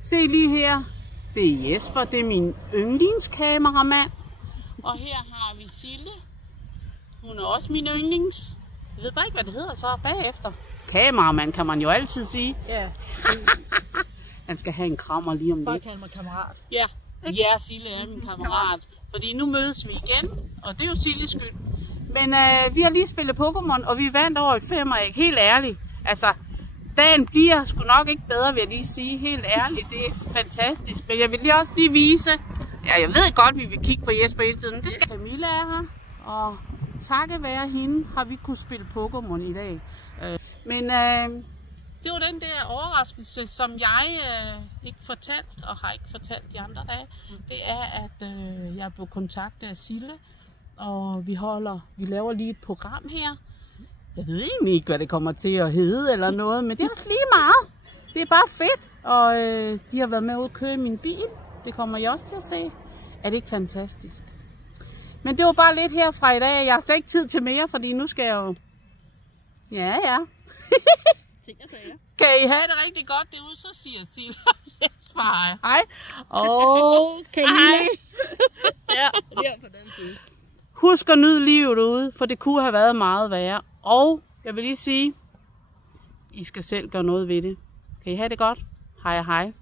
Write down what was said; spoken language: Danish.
Se lige her. Det er Jesper, det er min yndlingskameramand. Og her har vi Sille. Hun er også min yndlings. Jeg ved bare ikke, hvad det hedder så bagefter. Kameramand kan man jo altid sige. Ja. Han skal have en krammer lige om lidt. Bare kalde mig kammerat. Ja. Ja, Sille er min kammerat. Fordi nu mødes vi igen, og det er jo Silles skyld. Men vi har lige spillet Pokémon, og vi vandt over et 5'er. Helt ærligt. Altså, dagen bliver sgu nok ikke bedre, vil jeg lige sige. Helt ærligt, det er fantastisk. Men jeg vil lige også lige vise. Ja, jeg ved godt, vi vil kigge på Jesper hele tiden. Det skal Camilla er her. Og takket være hende, har vi kunnet spille Pokémon i dag. Men det var den der overraskelse, som jeg ikke fortalt, og har ikke fortalt de andre dage. Det er, at jeg blev kontaktet af Sille, og vi laver lige et program her. Jeg ved egentlig ikke, hvad det kommer til at hedde eller noget, men det er også lige meget. Det er bare fedt, og de har været med ud at køre i min bil. Det kommer jeg også til at se. Er det ikke fantastisk? Men det var bare lidt her fra i dag. Jeg har slet ikke tid til mere, fordi nu skal jeg jo... Ja. Kan I have det rigtig godt derude, så siger Sille Jesper hej. Og Camilla. Ja, lige på den side. Husk at nyde livet derude, for det kunne have været meget værre. Og jeg vil lige sige, I skal selv gøre noget ved det. Kan I have det godt? Hej hej.